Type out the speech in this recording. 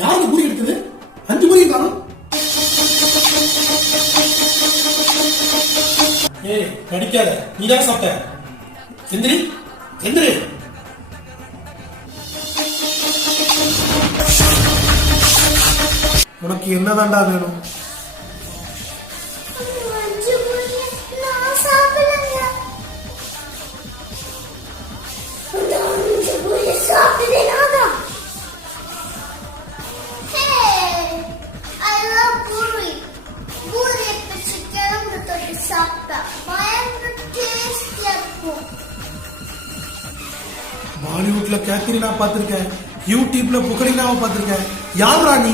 யாருக்கு பூரி எடுத்தது? 5 பூரி காணும். ஏய் கடிக்காத, நீதான் சாப்பிட்ட. எந்திரி எந்திரி. உனக்கு என்னதான்டா வேணும்? பாலிவுட்ல கேத்ரினா பார்த்திருக்கேன், யூடியூப்ல புகழினாவை பார்த்திருக்கேன். யார் ராணி?